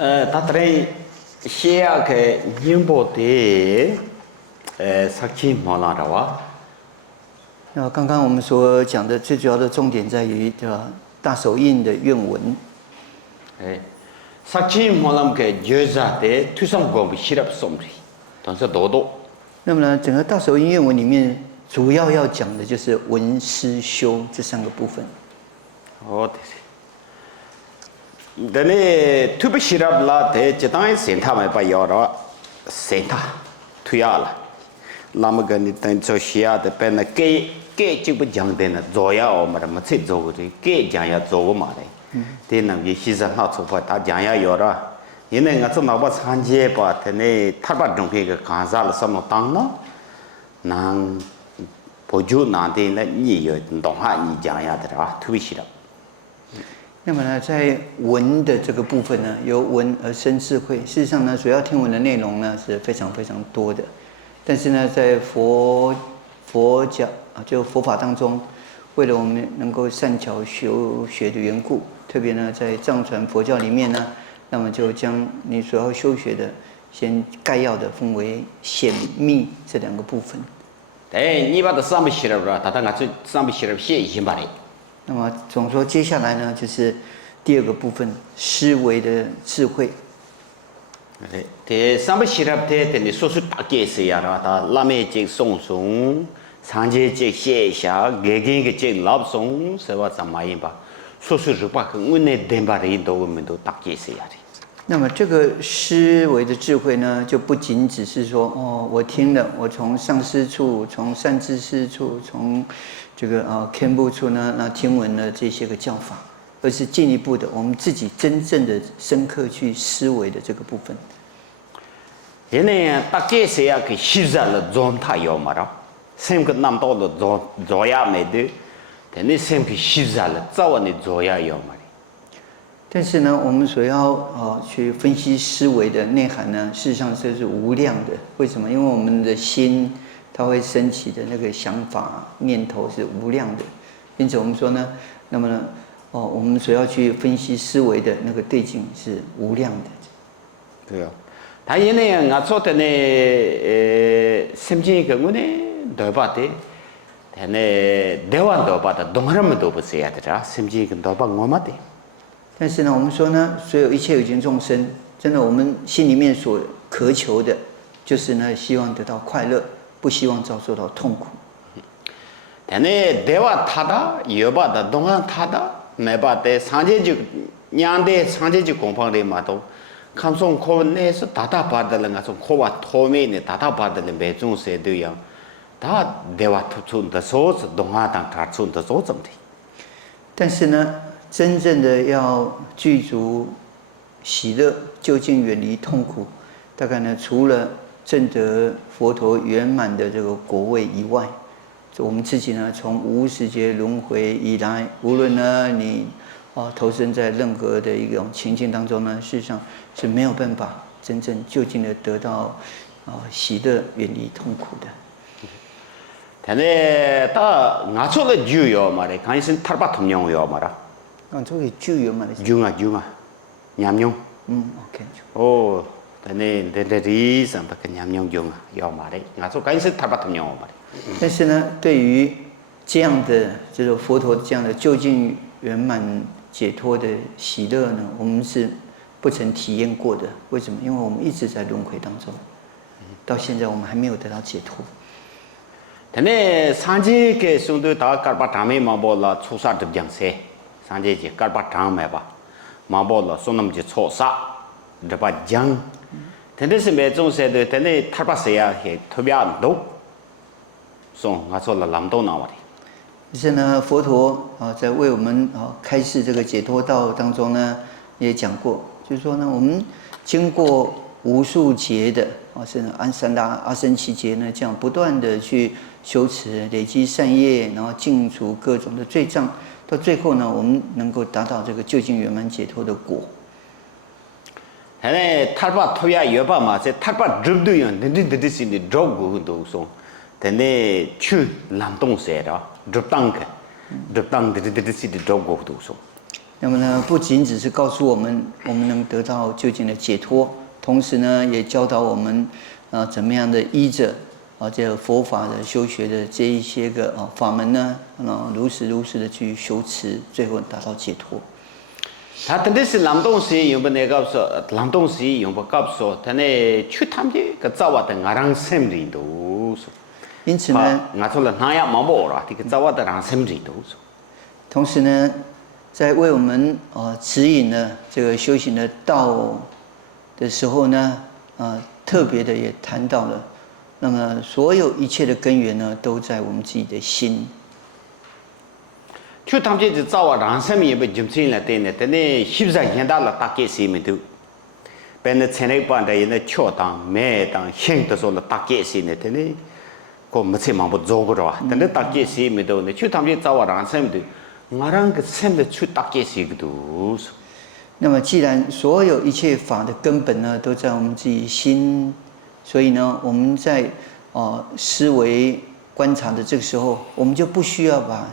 다들 시야 그宁波的sakchi 몰라라와 那刚刚我们所讲的最主要的重点在于大手印的愿文。sakchi 몰람 그 여자대 투성공 시럽 som리. 동서 도도. 那么呢，整个大手印愿文里面主要要讲的就是闻思修这三个部分。근데 투비 시럽라 대 제당에 센타만 봐 여러 센타 투야라. 라마가니 딴저 시야데 배나 깨 지부 장되는 조야 오마라 맞지 조고지 깨 장야 조고 말해. 대남 이 시선 하초파 다 장야 여러. 얘네 같은 나봐 산지에 봐 되네 타바 동피가 간살 섬노 땅나 난 보주 나한테는 니여 동하 니 장야더라 투비 시럽. 那么呢，在闻的这个部分呢，由闻而生智慧。事实上呢，所要听闻的内容呢是非常非常多的，但是呢，在佛教就佛法当中，为了我们能够善巧修学的缘故，特别呢在藏传佛教里面呢，那么就将你所要修学的先概要的分为显密这两个部分。你把这三不写了不？他当俺三不写了写一把嘞。 那么总说接下来呢，就是第二个部分，思维的智慧。对，三不写了的，你说说大概是呀啦，他拉面这松松，长节这写一下，个这老松，是吧？怎么样吧？说说是把我那点把人都我们都大概是呀的。 那么这个思维的智慧呢，就不仅只是说哦，我听了，我从上师处、从善知识处、从这个堪布处呢，那听闻了这些个教法，而是进一步的，我们自己真正的深刻去思维的这个部分。现在大概是呀，个习惯了状态要嘛了，sem个南到了做呀没得，但你sem个习惯了，早晚的做呀要嘛。 但是呢，我们所要去分析思维的内涵呢，事实上这是无量的。为什么？因为我们的心它会升起的那个想法念头是无量的，因此我们说呢，那么呢，我们所要去分析思维的那个对境是无量的。对啊，他现在我做的呢，甚至个我呢，多把的，他呢，台湾多把的，东南亚多不是呀的啦，甚至个多把我们的。 但是呢，我们说呢，所有一切有情众生，真的，我们心里面所渴求的，就是呢，希望得到快乐，不希望遭受到痛苦。但呢，台湾他的，有把的东岸他的，没把的，上街就娘的，上街就公方的嘛都，看从可那是大把的人啊，从可话后面的大把的人没种谁都样，他台湾突出的说是东岸当他出的说怎么的？但是呢。 真正的要具足喜乐，究竟远离痛苦，大概呢，除了证得佛陀圆满的这个果位以外，我们自己呢，从无始劫轮回以来，无论呢你投身在任何的一种情境当中呢，事实上是没有办法真正就近的得到喜乐，远离痛苦的。但是他我做了就要嘛的，看是他把同样要嘛的。 这个具有嘛？用啊，냠用。OK。哦，但呢，这什么个냠用用啊，要嘛的，我说干是他把同样嘛的。但是呢，对于这样的就是佛陀这样的究竟圆满解脱的喜乐呢，我们是不曾体验过的。为什么？因为我们一直在轮回当中，到现在我们还没有得到解脱。但呢，上节个送到大家把他们忙不了，出啥都讲噻。 上节节，干把长买吧，马包了，送他们去炒啥，这把姜，但那是买种些的，但那他把谁啊，也特别多，送我说了那么多那么的。可是呢，佛陀在为我们开示这个解脱道当中呢，也讲过，就是说呢，我们经过无数劫的是三大阿僧祇劫呢，这样不断的去修持、累积善业，然后净除各种的罪障。 到最后呢，我们能够达到这个究竟圆满解脱的果。现在他把头呀有把嘛，在他把肉都样，那是你肉骨都送，但那去冷冻些的，肉当个，肉当这是你肉骨都送。那么呢，不仅只是告诉我们能得到究竟的解脱，同时呢，也教导我们怎么样的依着这个佛法的修学的这一些个法门呢，如实的去修持，最后达到解脱。他真的是朗东西用不那个说，朗东西用不搞说，他呢去他们个早晚的俺让生人都说。因此呢，俺说了那样毛毛了，这个早晚的让生人都说。同时呢，在为我们指引了这个修行的道的时候呢，特别的也谈到了，那么所有一切的根源呢，都在我们自己的心。就他们这早晚让生也不就这样的呢，但呢，现在现在了大概是没都，本来前来办的人呢，巧当、没当、现的说了大概是呢，但呢，我没才忙不做过着，但呢大概是没都呢，就他们这早晚让生的。我让个生的出大概是个都是。那么，既然所有一切法的根本呢，都在我们自己心，所以呢，我们在思维观察的这个时候，我们就不需要把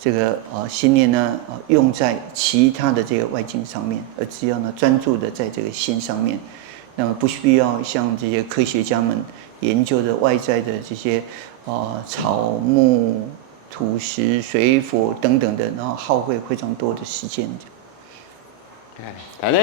这个心念呢用在其他的这个外境上面，而只要呢专注的在这个心上面。那么，不需要像这些科学家们研究的外在的这些草木。土石、水火等等的，然后耗费非常多的时间。但呢，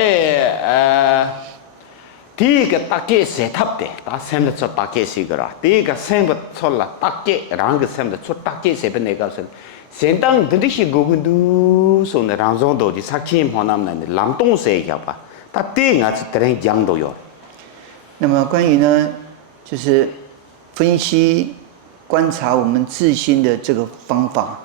第一个大概是他的，他生的出大概是个啦。第一个生不出了大概，然后生的出大概是不那个是。现当这些我们都说呢，让上头的杀青跑那么呢，朗东西要吧，他对我是得人讲都要。那么关于呢，就是分析。观察我们自心的这个方法，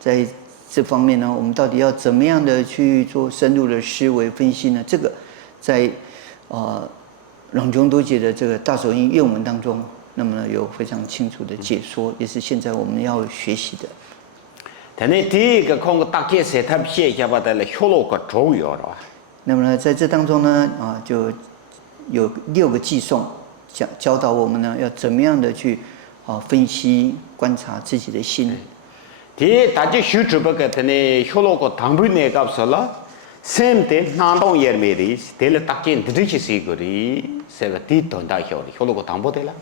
在这方面呢，我们到底要怎么样的去做深入的思维分析呢？这个在朗中多杰的这个大手印愿文当中，那么呢有非常清楚的解说，也是现在我们要学习的。但呢，第一个看个大概是他写一下把它来学了个重要了。那么呢，在这当中呢，就有6个寄诵，教导我们呢要怎么样的去。分析观察自己的心。第一，大家修持不个的呢，学了个唐本那个说了，sem的南东也没的，得了大件的这些是个的，是个地段大学的，学了个唐不的了。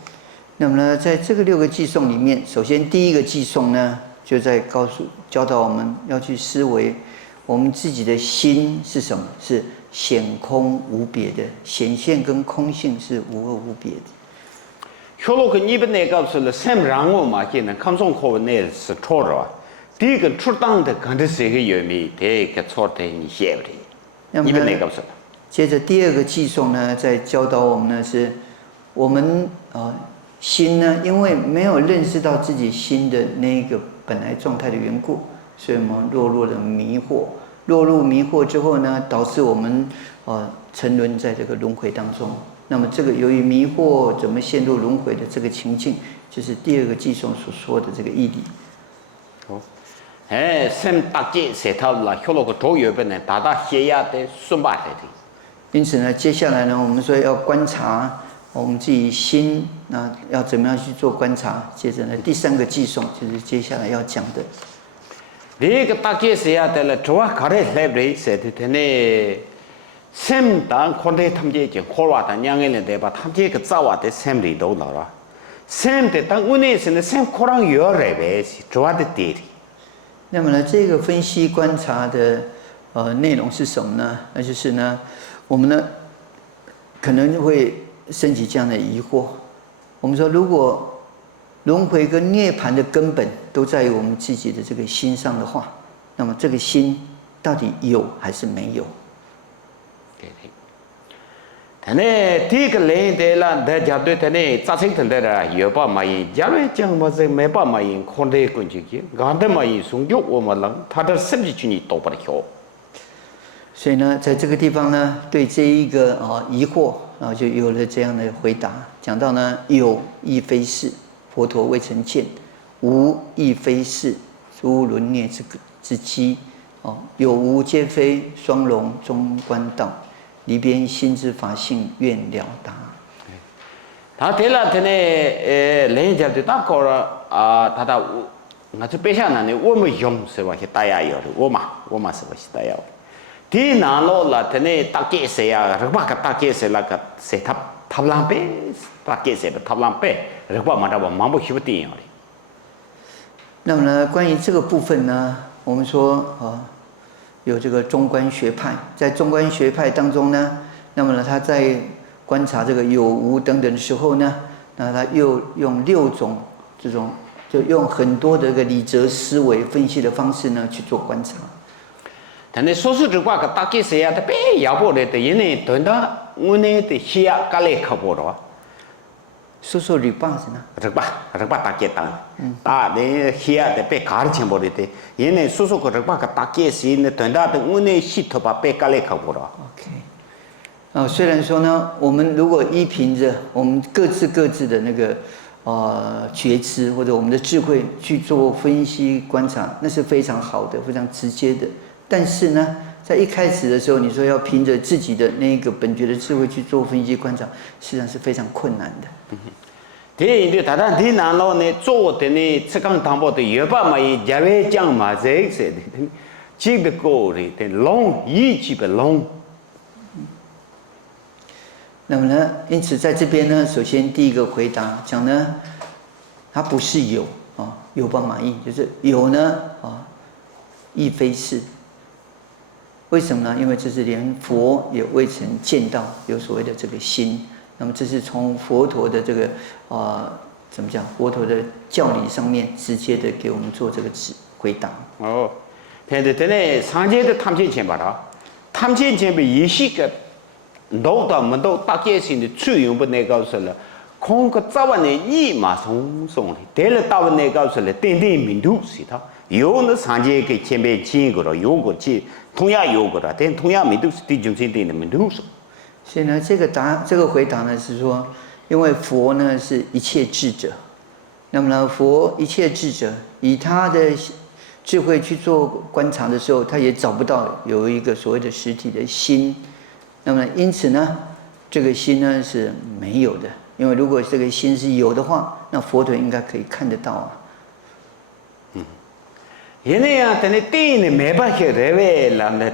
那么呢，在这个6个寄诵里面，首先第一个寄诵呢，就在教导我们要去思维，我们自己的心是什么？是显空无别的，显现跟空性是无二无别的。学了个你们那个说了，sem让我嘛，现在看上课那是错了。第一个出档的肯定是个有名，第一个错的你写不的。你们那个说了。接着第2个寄诵呢，在教导我们呢，是我们心呢，因为没有认识到自己心的那个本来状态的缘故，所以我们落入了迷惑。落入迷惑之后呢，导致我们沉沦在这个轮回当中。那么这个由于迷惑怎么陷入轮回的这个情境，就是第2个寄诵所说的这个义理。好，sem大姐写他了，学了个周有本呢，大写呀的顺巴的。因此呢，接下来呢，我们说要观察我们自己心，那要怎么样去做观察？接着呢，第3个寄诵就是接下来要讲的。第一个大姐写呀的了，主要考虑来不写的呢。sem当看的他们这就考完的两个人对吧？他们这个早晚的 sem 里头了啦。sem 的当我那时呢 sem 考上有来呗，主要的点。那么呢，这个分析观察的内容是什么呢？那就是呢，我们呢可能会升起这样的疑惑：我们说，如果轮回跟涅槃的根本都在于我们自己的这个心上的话，那么这个心到底有还是没有？他呢，第一个人的啦，大家对他呢，扎成腾的啦，有把嘛因，假如讲么子没把嘛因，看得过去去，干的嘛因，从有我们人，他的身体去你都不得晓。所以呢，在这个地方呢，对这一个疑惑就有了这样的回答。讲到呢，有亦非是，佛陀未曾见；无亦非是，诸轮涅之机。有无皆非，双龙中观道。离边心之法性，愿了达。他对了，他呢，人家就大搞了他我这别想呢，我们用是吧？去打压有的，我嘛是吧？去打压的。第难咯了，他呢打劫谁啊？人把个打劫谁那个谁他浪费，打劫谁的他浪费，人把嘛他把忙不起不定的。那么呢，关于这个部分呢，我们说有这个中观学派，在中观学派当中呢，那么呢，他在观察这个有无等等的时候呢，那他又用6种这种，就用很多的一个理哲思维分析的方式呢去做观察。但你说这话个打劫谁啊？他别要不的，因为等到我呢的西啊，刚来考不着。说吕巴是呢？这把打劫当，打的西啊的别搞的全部的，因为说个这把个打劫谁呢？等到的我呢系统把别刚来考不着。OK，虽然说呢，我们如果依凭着我们各自的那个觉知或者我们的智慧去做分析观察，那是非常好的、非常直接的。但是呢，在一开始的时候，你说要凭着自己的那个本觉的智慧去做分析观察，实际上是非常困难的。对，他挺难了呢，做的呢，这刚谈不的，也把嘛也讲来讲嘛，这些的，这个过的龙一起的龙。那么呢，因此在这边呢，首先第一个回答讲呢，它不是有啊，有帮满意，就是有呢亦非是。为什么呢？因为这是连佛也未曾见到有所谓的这个心。那么这是从佛陀的这个怎么讲？佛陀的教理上面直接的给我们做这个回答。哦，现在真的常见的탐진chen吧啦，탐진chen被一些个老到没到大街上的作用不那个说了，空个早晚的一马松松的，对了到那个说了，点点名头是他。有那常见给前面见过了，有过去同样有过的，但同样名头是地中心点的名头说。所以呢，这个回答呢是说，因为佛呢是一切智者，那么呢，佛一切智者以他的智慧去做观察的时候，他也找不到有一个所谓的实体的心，那么因此呢，这个心呢是没有的，因为如果这个心是有的话，那佛陀应该可以看得到啊。现在啊，等你店里没办法认为了呢，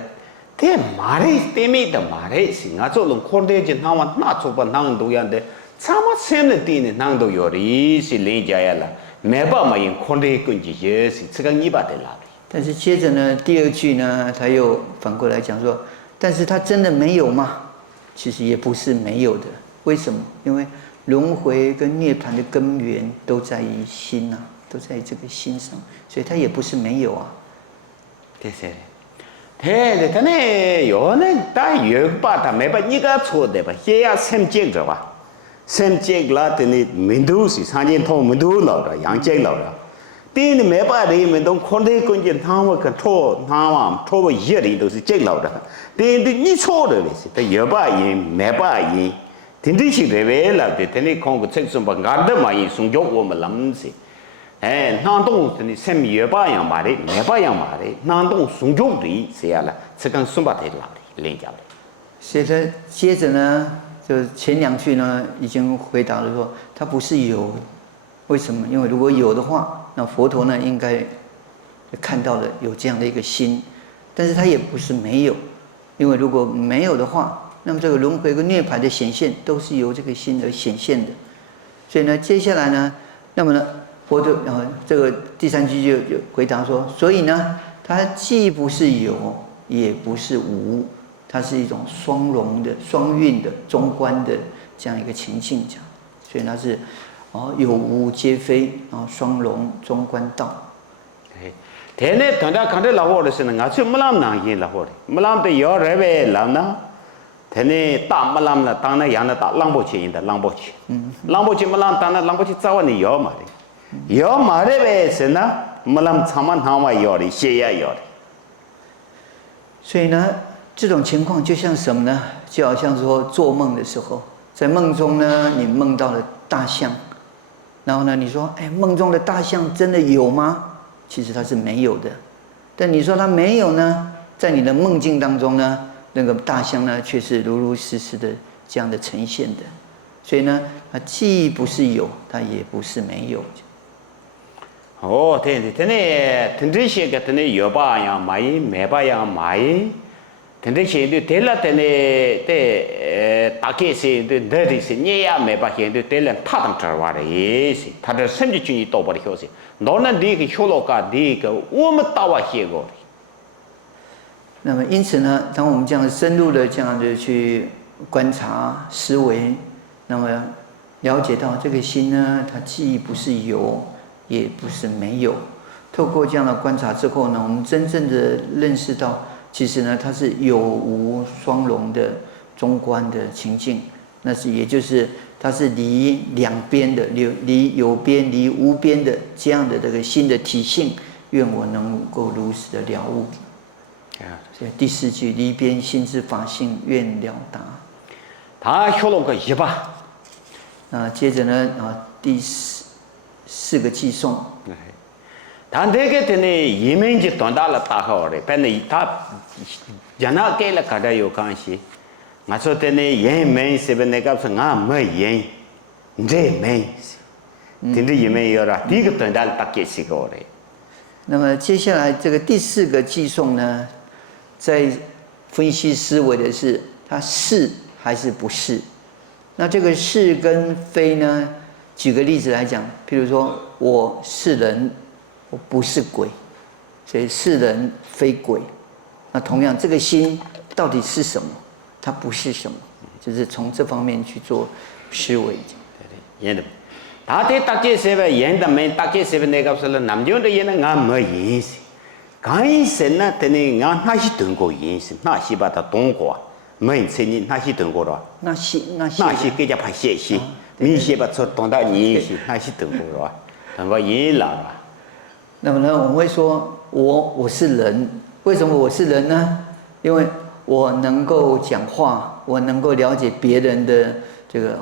这马来店面的马来是啊，做龙口袋就那么那做不那都样的，怎么什么店里那都有的是人家呀了，没办法用口袋根据也是这个你把的拉的。但是接着呢，第二句呢，他又反过来讲说，但是他真的没有吗？其实也不是没有的。为什么？因为轮回跟涅槃的根源都在于心啊，都在这个心上，所以他也不是没有啊。对噻，对，他呢有呢，但有把他没把你个错的吧，也要审结着吧，审结了的呢，门头是常见通门头老的，杨结老的。店里没把的门头看的关键，他们跟错，他们错不一人都是结老的，店的你错的是，他有把人没把人，天天是认为了的，天天看个这什么，俺的嘛人送叫我们啷子。哎，那东是什么有把样买的，没把样买的，那东送酒的这样了，这跟送把台拉的，人家的。所以他接着呢，就前2句呢已经回答了说，他不是有，为什么？因为如果有的话，那佛陀呢应该看到了有这样的一个心，但是他也不是没有，因为如果没有的话，那么这个轮回跟涅槃的显现都是由这个心而显现的。所以呢，接下来呢，那么呢，佛陀这个第3句就回答说，所以呢，它既不是有，也不是无，它是一种双融的、双运的、中观的这样一个情境讲，所以它是有无皆非双融中观道。天呢，等到看到老伙的时候，我去没那么难见老伙的，没那么的要认为老呢。天呢，打没那么了，当然养的打浪不起，的浪不起，浪不起没浪，当然浪不起早晚的要嘛的。要买的呗是呢，没那么长嘛，他们要的，血也要的。所以呢，这种情况就像什么呢？就好像说做梦的时候，在梦中呢，你梦到了大象，然后呢，你说，哎，梦中的大象真的有吗？其实它是没有的。但你说它没有呢，在你的梦境当中呢，那个大象呢，却是如如实实的这样的呈现的。所以呢，它既不是有，它也不是没有。哦，对，这些个有把样买，没把样买，这些对了，大概是对是你也没把现对了，他当这玩的也是，他这甚至就你到不了消息，那这个小老家这个我们大话些个。那么因此呢，当我们这样深入的这样的去观察思维，那么了解到这个心呢，它既不是有，也不是没有。透过这样的观察之后呢，我们真正的认识到，其实呢，它是有无双融的中观的情境。那是也就是它是离两边的，离有边离无边的这样的这个心的体性，愿我能够如实的了悟。所以第4句离边心之法性愿了达。他学了个一吧。接着呢第4个寄颂。他这个一面就短大了大好的，反正他人家给了跟他有关系。我说人们是不那个是俺没人，这没，一面有了，第一个短大了大概是个的。那么接下来这个第4个寄颂呢，在分析思维的是它是还是不是。那这个是跟非呢，举个例子来讲，譬如说我是人，我不是鬼，所以是人非鬼。那同样这个心到底是什么？它不是什么，就是从这方面去做思维。对，大概是吧，人的们大概是那个是了，南京的人呢，俺没认识，刚认识呢，俺那是中国认识，那是把他懂过，没人承认那是中国的，那是给家拍写戏，明显把做懂到认识，那是中国的，中国人了。那么呢，我们会说我是人，为什么我是人呢？因为我能够讲话，我能够了解别人的这个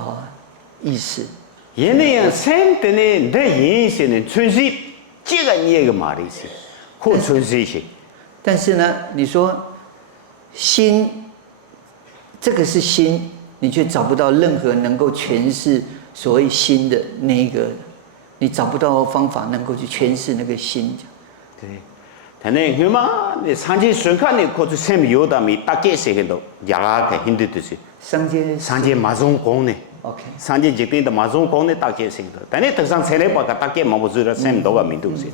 意思。人家生的呢，那认识呢，纯粹这个你个嘛的是，很纯粹些。但是呢，你说心，这个是心，你却找不到任何能够诠释所谓心的那个，你找不到方法能够去诠释那个心。对。但是嘛，你上街顺看你可是什么有的没，大概是很多，牙个很多都是。上街马上讲呢。OK。上街这边的马上讲呢，大概是很多，但你头上车来把个大概嘛不知道什么多个名东西。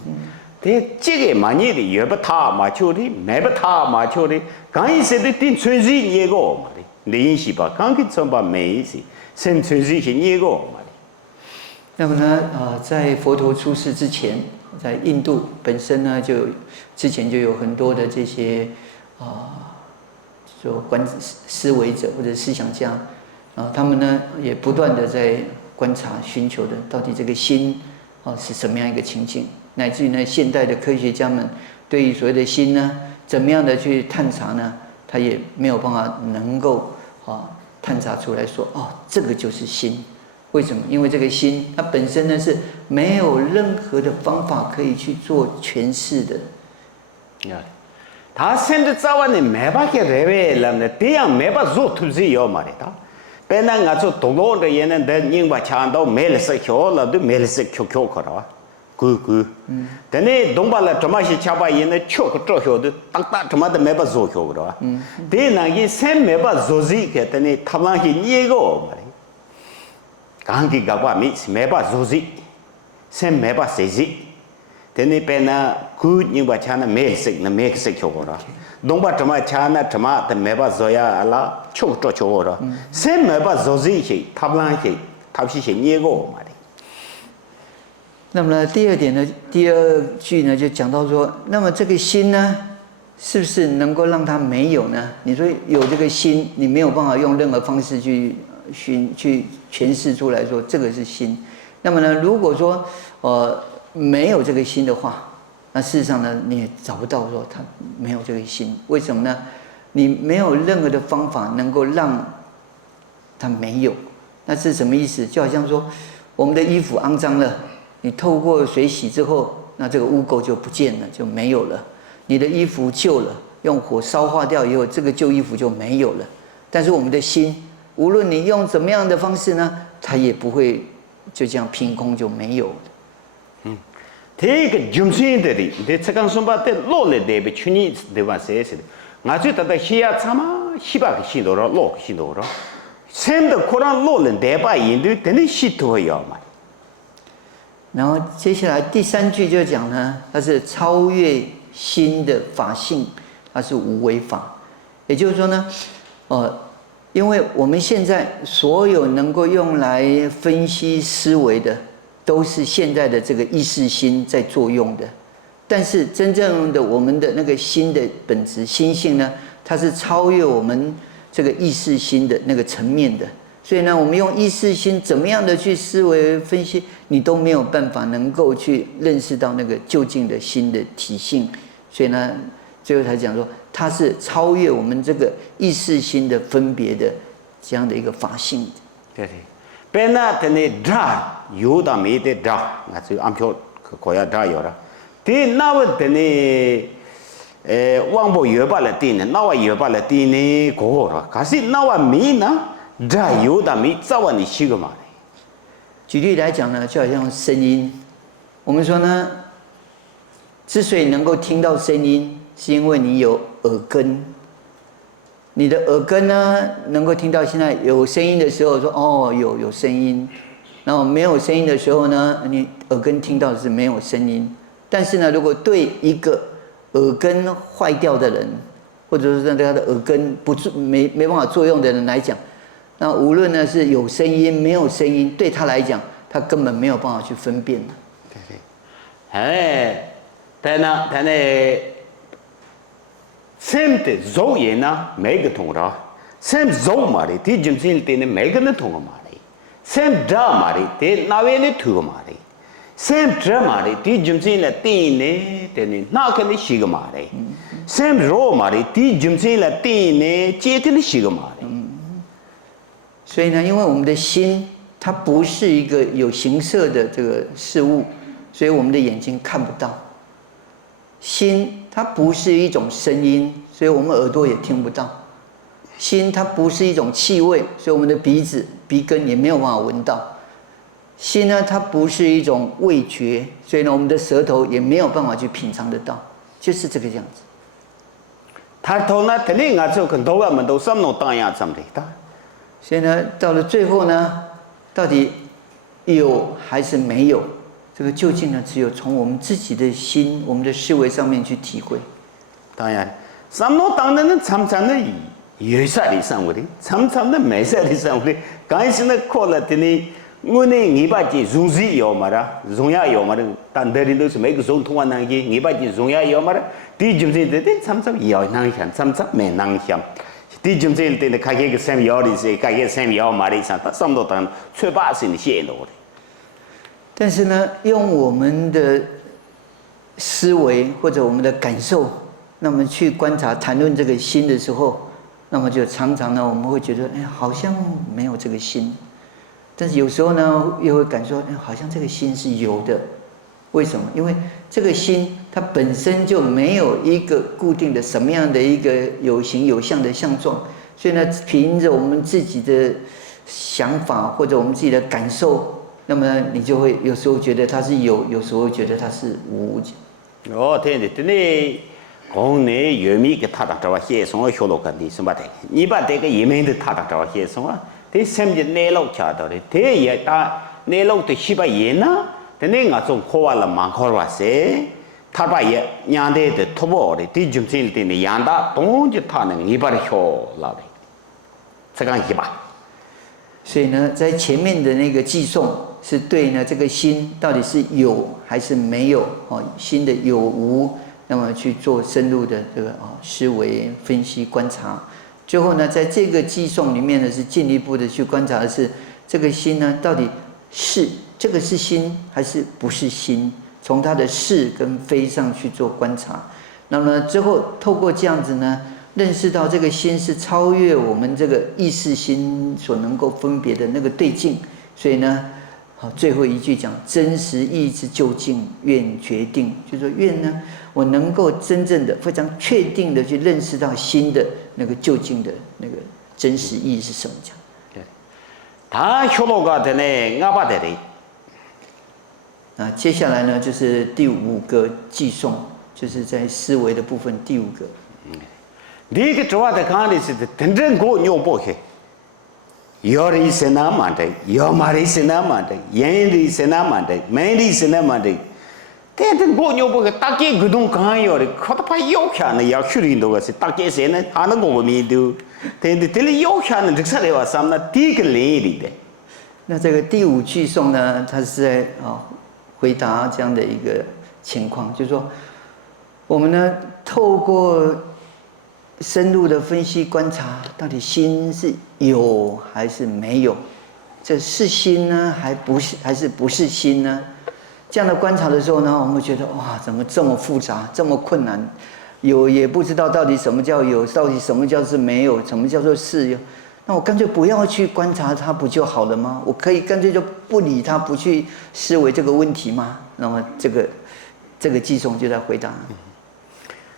但这个嘛你的也不他嘛巧的，没不他嘛巧的，刚一说的定纯粹一个嘛的，联系吧，刚给从把没事，生纯粹是一个嘛的。那么呢，在佛陀出世之前，在印度本身呢，之前就有很多的这些说思维者或者思想家，他们呢也不断的在观察寻求的到底这个心是什么样一个情境，乃至于呢现代的科学家们对于所谓的心呢怎么样的去探查呢，他也没有办法能够探查出来说这个就是心。为什么？因为这个心它本身呢是没有任何的方法可以去做诠释的。他现在早晚的没办法认为了呢，这样没办法做投资要嘛的他。本来我做动作的人呢，但人把强到没了是巧了，都没了是巧可了啊，够。但你动把了这么些强把人呢，巧个做巧的，大这么的没办法做巧的啊。但那个先没办法做这个，但你他们是一个嘛的。刚给个话没办法做事，先没办法实施，但你别那古人把钱呢没识巧过了，东把这么钱呢这么的没办法做呀啦，巧过了，先没办法做事些，他们是些一个嘛的。那么呢，第二句呢就讲到说，那么这个心呢，是不是能够让它没有呢？你说有这个心，你没有办法用任何方式去诠释出来说这个是心。那么呢，如果说没有这个心的话，那事实上呢你也找不到说它没有这个心。为什么呢？你没有任何的方法能够让它没有。那是什么意思？就好像说我们的衣服肮脏了，你透过水洗之后，那这个污垢就不见了，就没有了。你的衣服旧了，用火烧化掉以后，这个旧衣服就没有了。但是我们的心，无论你用怎么样的方式呢，它也不会就这样凭空就没有。这个中心的哩，这这刚说把这落来的被去年对吧？谁是的？我就觉得西亚他妈西巴个西多了，落个西多了，现在可能落了的把印度等你西多要嘛。然后接下来第3句就讲呢，它是超越心的法性，它是无为法。也就是说呢，因为我们现在所有能够用来分析思维的，都是现在的这个意识心在作用的。但是真正的我们的那个心的本质心性呢，它是超越我们这个意识心的那个层面的。所以呢，我们用意识心怎么样的去思维分析，你都没有办法能够去认识到那个究竟的心的体性。所以呢，最后才讲说，它是超越我们这个意识心的分别的这样的一个法性。对对，本来的那抓有的没得抓，那就俺票可要抓有了。对，那我的那往不越把了的呢，那我越把了的呢，过了，可是那我没呢。抓有的没早晚你习个嘛？举例来讲呢，就好像声音，我们说呢，之所以能够听到声音，是因为你有耳根。你的耳根呢，能够听到现在有声音的时候，说哦有声音，然后没有声音的时候呢，你耳根听到的是没有声音。但是呢，如果对一个耳根坏掉的人，或者是他的耳根没办法作用的人来讲，那无论呢是有声音没有声音，对他来讲，他根本没有办法去分辨的。对对，哎，但呢，sem的肉眼呢，每个通了，sem肉嘛的，第中间的呢每个人通个嘛的，sem 抓嘛的，第那边的通个嘛的，sem 抓嘛的，第中间的第呢，的呢那个呢西个嘛的，sem 肉嘛的，第中间的第呢，接个呢西个嘛的。所以呢，因为我们的心它不是一个有形色的这个事物，所以我们的眼睛看不到。心它不是一种声音，所以我们耳朵也听不到。心它不是一种气味，所以我们的鼻根也没有办法闻到。心呢，它不是一种味觉，所以呢，我们的舌头也没有办法去品尝得到，就是这个样子。他头呢，肯定啊，就跟头我们都什么当样怎么的？所以呢，到了最后呢，到底有还是没有？这个究竟呢，只有从我们自己的心、我们的思维上面去体会。当然，什么当然呢，常常的有啥的生活的，常常的没啥的生活的。刚才呢，考了的呢，我呢200斤荣誉要嘛的，荣耀要嘛的，但这里都是每个总统啊那个200斤荣耀要嘛的，第中间的常常要能想，常常没能想。第中间的开个3秒的是，开个3秒嘛的上，他什么都当吹把是你写的。但是呢，用我们的思维或者我们的感受，那么去观察、谈论这个心的时候，那么就常常呢，我们会觉得，哎，好像没有这个心。但是有时候呢，又会感受，哎，好像这个心是有的。为什么？因为这个心它本身就没有一个固定的什么样的一个有形有相的相状，所以呢，凭着我们自己的想法或者我们自己的感受，那么你就会有时候觉得它是有，有时候觉得它是无。哦，对的，对的，讲呢，有米个他打着些什么学了个的什么的，你把这个一面的他打着些什么，这甚至内陆家的，这也打内陆的西巴耶呢。但你我从考完了蛮考完些，他把也伢的突破的，第中间的呢伢的东就他能一把的学了的，这个一把。所以呢，在前面的那个寄送是对呢这个心到底是有还是没有哦，心的有无，那么去做深入的这个思维分析观察。最后呢，在这个寄送里面呢，是进一步的去观察的是这个心呢到底是。这个是心还是不是心？从它的是跟非上去做观察，那么之后透过这样子呢，认识到这个心是超越我们这个意识心所能够分别的那个对境，所以呢，好，最后一句讲真实意之究竟，愿决定，就说愿呢，我能够真正的非常确定的去认识到心的那个究竟的那个真实意是什么讲？对，他学了个的呢，阿爸的嘞。那接下来呢，就是第5个寄送，就是在思维的部分第5个。你个主要的讲的是真正过牛不去，有的是那么的，有嘛的是那么的，人的是那么的，美的是那么的。但是过牛不去，大家个种讲有的，可他怕要看呢，要去领导个是大家谁呢？他那个我们都，但是这里要看呢，这个来话什么呢？第一个领的。那这个第5句颂呢，它是在回答这样的一个情况，就是说，我们呢透过深入的分析观察，到底心是有还是没有？这是心呢，还是不是心呢？这样的观察的时候呢，我们会觉得哇，怎么这么复杂，这么困难？有也不知道到底什么叫有，到底什么叫是没有，什么叫做是有？那我干脆不要去观察它，不就好了吗？我可以干脆就不理它，不去思维这个问题吗？那么这个寄送就在回答。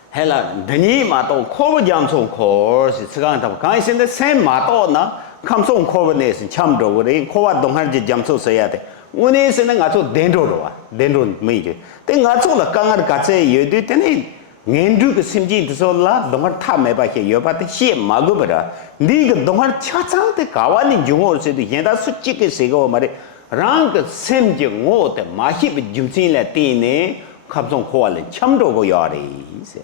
好了，你嘛到考不讲从考是这样的，刚才现在先嘛到呢，看从考不呢是抢着我的，考完东汉就讲出谁呀的。我呢是那俺做电着了啊，电着没个，但俺做了刚刚的干这有的，但是研究个心情的时候啦，东汉他没把些有把的些嘛个不的，你个东汉恰当的搞完的中国是的，现在是这个谁个我们的，让个心情我的马些不就进来的呢，看从考完了抢着个要的是。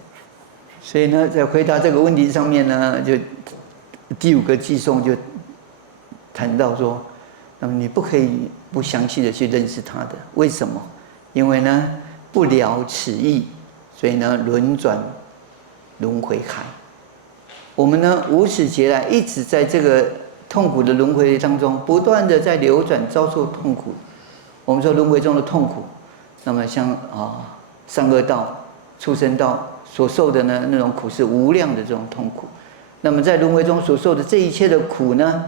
所以呢，在回答这个问题上面呢，就第5个寄送就谈到说，那么你不可以不详细的去认识它的，为什么？因为呢，不了此意，所以呢，轮转轮回海。我们呢，无始劫来一直在这个痛苦的轮回当中，不断的在流转，遭受痛苦。我们说轮回中的痛苦，那么像善恶道、畜生道所受的呢那种苦是无量的这种痛苦。那么在轮回中所受的这一切的苦呢，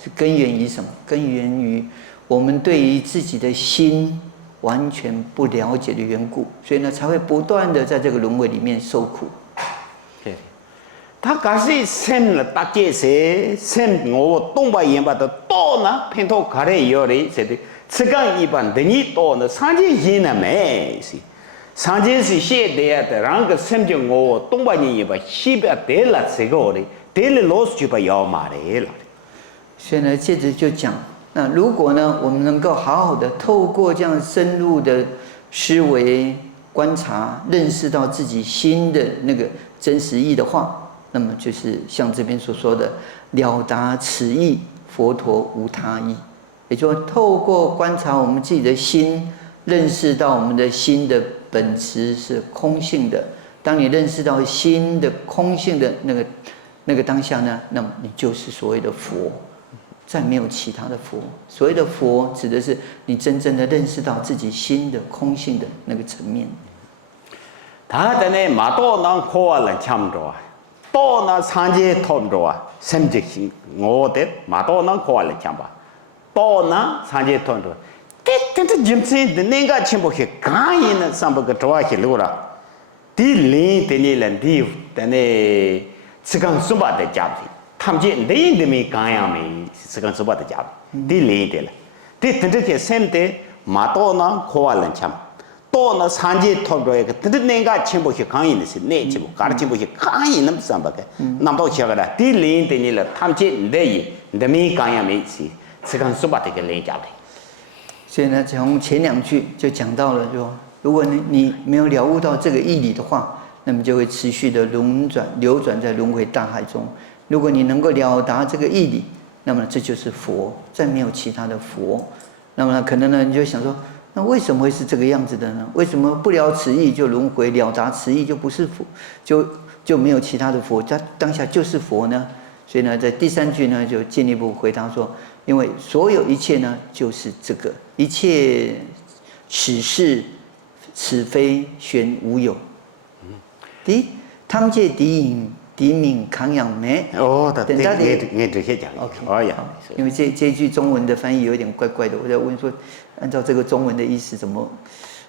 是根源于什么？根源于我们对于自己的心完全不了解的缘故，所以呢才会不断的在这个轮回里面受苦。对，他可是生了大劫些，生我东北人把它多呢，偏头卡的有的是的，这个一般等于多呢，三件事呢没是。三件事写的，让个生就我东北人也把西边得了这个的，得了老师就把要骂的了。所以呢，接着就讲，那如果呢，我们能够好好的透过这样深入的思维观察，认识到自己心的那个真实意的话，那么就是像这边所说的，了达此意，佛陀无他意。也就是说，透过观察我们自己的心，认识到我们的心的本质是空性的。当你认识到心的空性的那个当下呢，那么你就是所谓的佛，再没有其他的佛。所谓的佛，指的是你真正的认识到自己心的空性的那个层面。他的呢，马多能考完了抢着啊，多呢三节通着啊，甚至是我的马多能考完了抢吧，多呢三节通着。但是今天的那个全部是干音呢，上不个主要是路了。第零的那人第的那这个什么的家庭，他们这零的没干样没这个什么的家庭，第零的了。第等这些生的马多呢，考完了抢，多呢三节通着一个，但是那个全部是干音的是那全部，干的全部是干音那么上不个，那么多些个了。第零的那了，他们这的没干样没是这个什么的个零家庭。所以呢，从前2句就讲到了说，如果你没有了悟到这个义理的话，那么就会持续的流转在轮回大海中。如果你能够了达这个义理，那么这就是佛，再没有其他的佛。那么呢，可能呢，你就想说，那为什么会是这个样子的呢？为什么不了此义就轮回，了达此义就不是佛，就没有其他的佛，它当下就是佛呢？所以呢，在第3句呢，就进一步回答说，因为所有一切呢，就是这个一切此事此非玄无有。第他们界敌影敌敏康养梅。哦，对，你这些讲。OK， 哦呀，因为这一句中文的翻译有点怪怪的，我在问说，按照这个中文的意思怎么？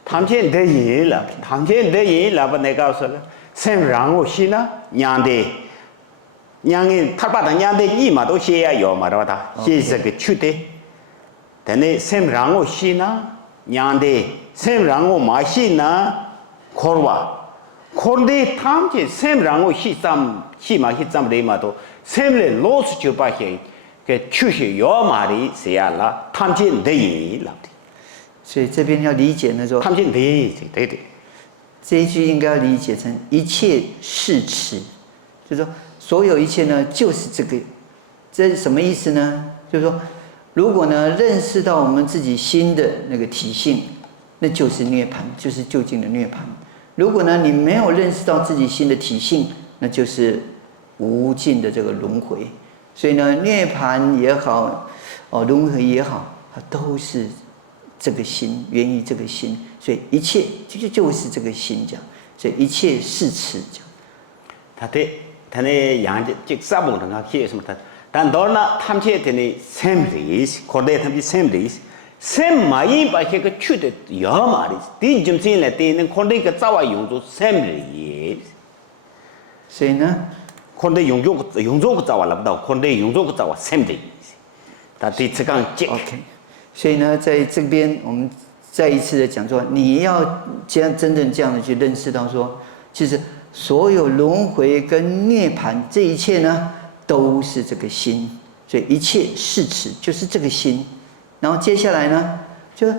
他们现在赢了，他们现在赢了，把那告诉了，先让我信了，娘的。娘的，他把他娘的你嘛都写呀有嘛，对吧？写这个出的，但是先让我信啊，娘的 샘랑고 마시나 코르와 콘데 탐제 샘랑고 시마 레마도 샘레 로스 주바해 그 추시 요 말이 세야라 탐제 내이 라디 所以这边要理解呢说， 탐제 내이对对。 这一句应该要理解成一切是此，就是说所有一切呢就是这个，这是什么意思呢？就是说，如果呢认识到我们自己心的那个体性，那就是涅槃，就是究竟的涅槃。如果呢你没有认识到自己心的体性，那就是无尽的这个轮回。所以呢，涅槃也好，轮回也好，它都是这个心，源于这个心。 所以一切就是这个心讲，所以一切是此讲。他那样子就啥不能啊？去什么他？但到那他们去的呢，same可能他们 same 嘛，一把这个去的要嘛的，第一种进来的那可能个早晚用作 same 所以呢，可能用作个早晚来不到，可能用作个早晚 same 他第这个结。OK， 所以呢，在这边我们。 再一次的讲说，你要真正这样的去认识到说，其实所有轮回跟涅槃这一切呢，都是这个心，所以一切是此，就是这个心。然后接下来呢，就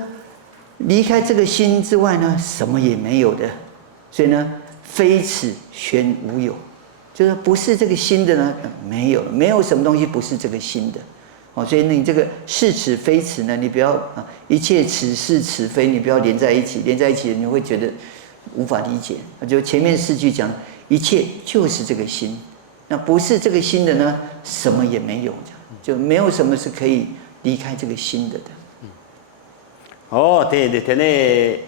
离开这个心之外呢，什么也没有的。所以呢，非此玄无有，就是不是这个心的呢，没有什么东西不是这个心的。 所以你这个是此非此呢，你不要一切此是此非，你不要连在一起，连在一起你会觉得无法理解。就前面4句讲，一切就是这个心，那不是这个心的呢，什么也没有，就没有什么是可以离开这个心的。对，那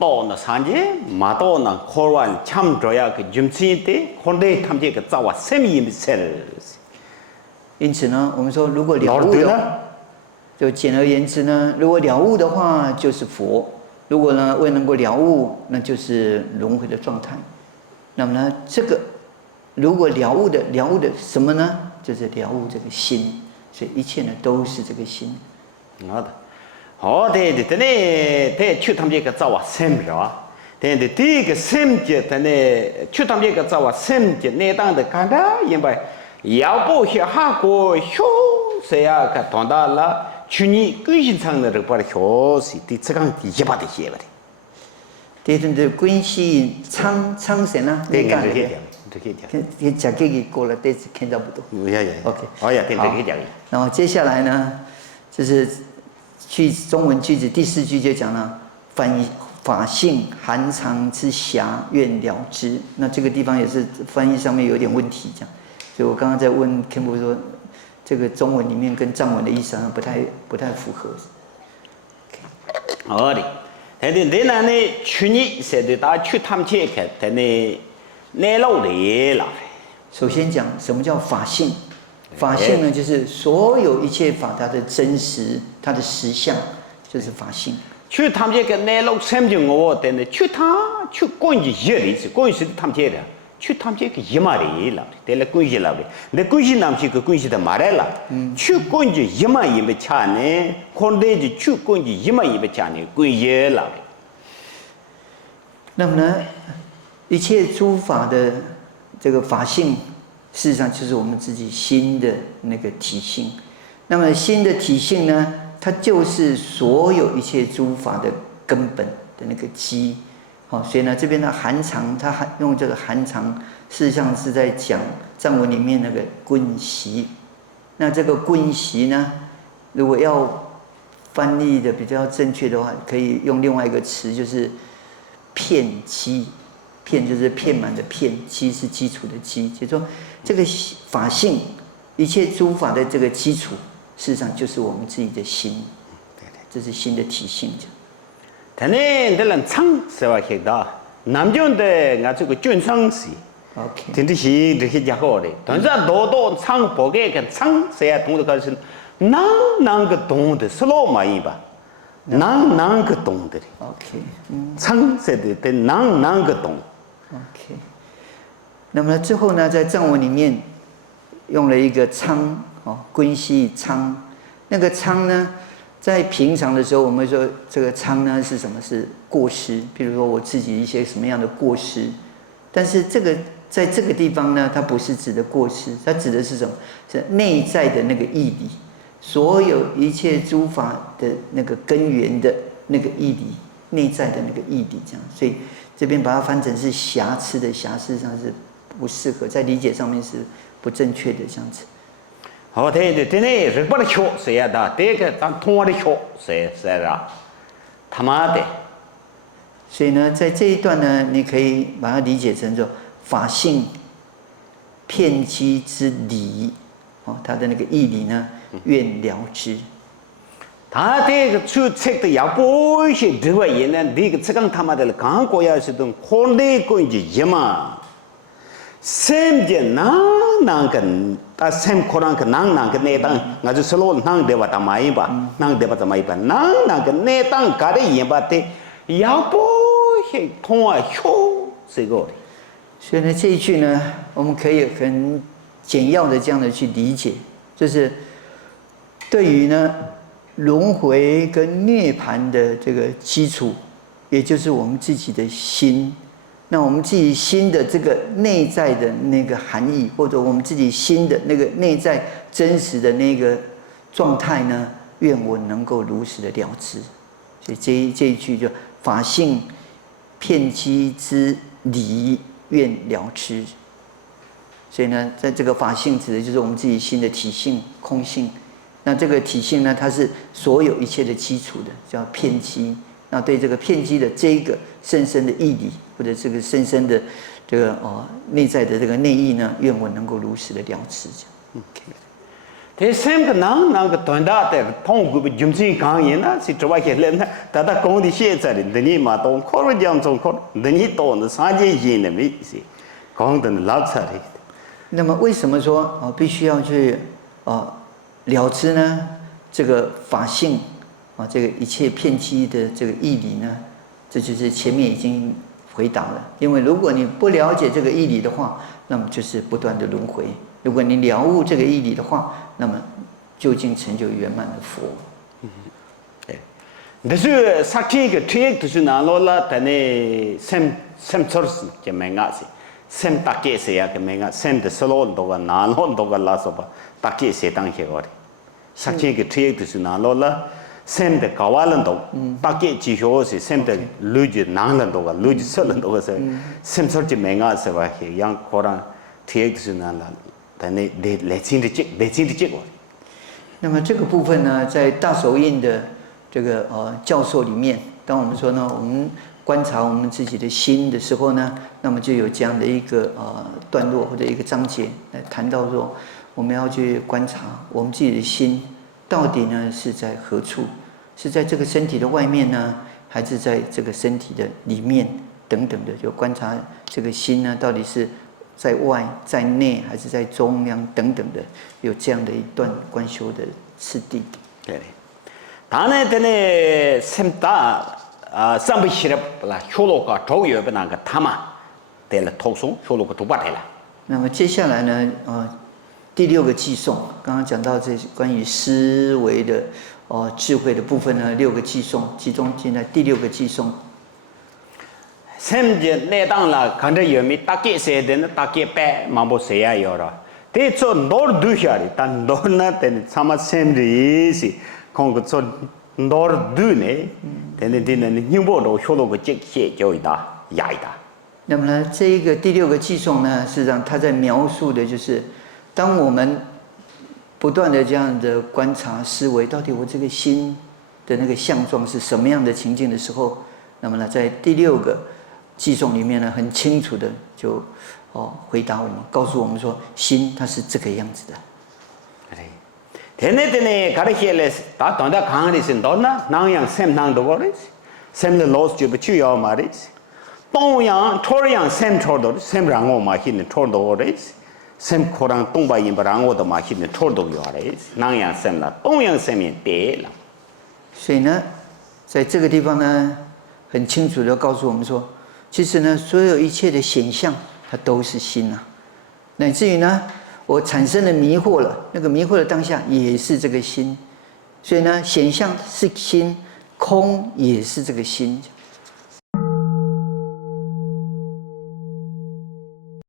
到那三节，马到那考完참줘야 그 점치일 때，근데他们这个早晚什么也没事。 因此呢，我们说，如果了悟的，就简而言之呢，如果了悟的话就是佛；如果呢未能够了悟，那就是轮回的状态。那么呢，这个如果了悟的什么呢？就是了悟这个心。所以一切呢都是这个心。好的，对，去他们这个早晚什么是吧？对，第一个什么节，去他们这个早晚什么节，那当的看到因为。 要不学哈国学，谁呀？个当到了去年贵县城的这个学习的这个一把的写了的。对对对，贵县昌谁呢？这个讲。跟讲这个过了，但是看到不多。OK， 哦呀，对这个讲。然后接下来呢，就是去中文句子第4句就讲了法性含藏之狭，愿了之。那这个地方也是翻译上面有点问题，这样。 所以我刚刚在问 Ken 说，这个中文里面跟藏文的意思好像不太符合。好的，但是那呢，去年是的，大家去他们去看，但呢，奈老的了。首先讲什么叫法性？法性呢，就是所有一切法它的真实，它的实相，就是法性。去他们这个奈老三就我，但呢，去关于一的意思，关于是他们这的。 去他们这个一码的了，对了，关系了的，那关系那么些个关系的马来了，去关系一码也没差呢，可能就去关系一码也没差呢，关系了的。那么呢，一切诸法的这个法性，事实上就是我们自己心的那个体性。那么心的体性呢，它就是所有一切诸法的根本的那个基。 好，所以呢，这边的含藏，它用这个含藏，事实上是在讲藏文里面那个棍习。那这个棍习呢，如果要翻译的比较正确的话，可以用另外一个词，就是片基。片就是片满的片，基是基础的基，就是说这个法性，一切诸法的这个基础，事实上就是我们自己的心。这是心的体性。 但呢，这人唱是吧？看到南疆的俺这个军生是 ，OK， 真的是这些家伙的，但是多唱不给个唱，谁也懂得个是，哪个懂的，是老嘛一吧，哪个懂的 ，OK， 唱是的，但哪个懂 ，OK。那么最后呢，在藏文里面用了一个仓，关系仓，那个仓呢，在平常的时候，我们说这个仓呢是什么？是过失，比如说我自己一些什么样的过失。但是这个在这个地方呢，它不是指的过失，它指的是什么？是内在的那个义理，所有一切诸法的那个根源的那个义理，内在的那个义理，这样。所以这边把它翻成是瑕疵的瑕，事实上是不适合，在理解上面是不正确的这样子。好，对对，这呢是不能学谁呀的，这个当通话的学谁啦，他妈的。所以呢，在这一段呢，你可以把它理解成说法性遍机之理，它的那个义理呢，愿了之。他这个出책的要不是这个人呢，这个这个他妈的刚过要是东空的关系什么？sem je nang kan ta sem korang kan nang kan netang ngaju selo nang deba tamai ba nang deba tamai ba nang kan netang ka de yin ba te ya bo he thong a hyo这个。所以呢，这一句呢，我们可以很简要的这样的去理解，就是对于呢轮回跟涅槃的这个基础，也就是我们自己的心。那我们自己心的这个内在的那个含义，或者我们自己心的那个内在真实的那个状态呢，愿我能够如实的了知。所以这一句就法性遍机之理，愿了知。所以呢，在这个法性指的就是我们自己心的体性、空性。那这个体性呢，它是所有一切的基础的，叫遍机。那对这个遍机的这一个深深的义理，或者这个深深的这个内在的这个内意呢，愿我能够如实的了知。这三个那个短大的痛苦不仅仅讲言呐，是主要是人呢，大家讲的现在的，你嘛都考虑讲中考，你到那三件事的没是讲的老差的。那么为什么说必须要去了知呢？这个法性这个一切遍机的这个义理呢，这就是前面已经回答了。因为如果你不了解这个义理的话，那么就是不断的轮回；如果你了悟这个义理的话，那么究竟成就圆满的佛。就是sakti个贴就是哪罗啦，但呢sem source 就没个是sem大概是呀个没个 sem 的 solo 多个哪罗多个啦说吧，大概是当些个的。sakti个贴就是哪罗啦。sem的高瓦人多，大概只学是 sem 的路就难人多个，路就少人多个是 sem 说就没个是吧？是样可能贴就是那了，但你来清的结果。那么这个部分呢，在大手印的这个教授里面，当我们说呢，我们观察我们自己的心的时候呢，那么就有这样的一个段落或者一个章节来谈到说，我们要去观察我们自己的心。到底呢是在何处？是在这个身体的外面呢，还是在这个身体的里面等等的？就观察这个心呢，到底是在外、在内，还是在中央等等的，有这样的一段观修的次第。对。当然，这呢，sem大上不起来了，学了个周越不那个他嘛，对了，投送学了个多巴对了。那么接下来呢，第6个寄送，刚刚讲到这关于思维的智慧的部分呢，6个寄送，其中现在第6个寄送。sem je那当了，看着有没大概谁的呢？大概白马不谁呀有了，这做哪都下的，但哪呢？但他妈 sem 的意思，看个做哪都呢？但是呢，你不都学了个这些就一大压一大。那么呢，这一个第6个寄送呢，事实上他在描述的就是。当我们不断的这样的观察思维，到底我这个心的那个相状是什么样的情境的时候，那么呢，在第6个寄送里面呢，很清楚的就回答我们，告诉我们说，心它是这个样子的。天天가르치래다던다강리신도나낭양 샘 낭도 거리샘의 로스 주 비추어 말이지 동양 토리양 샘 초도 샘 랑오 마히는 초도 거리지 샘 코랑 동바인 바랑오도 마히는 초도 요아래 낭양 샘라 동양 샘이 대라 所以呢，在这个地方呢，很清楚的告诉我们说，其实呢，所有一切的显象，它都是心啊，乃至于呢，我产生了迷惑了，那个迷惑的当下也是这个心，所以呢，显相是心，空也是这个心。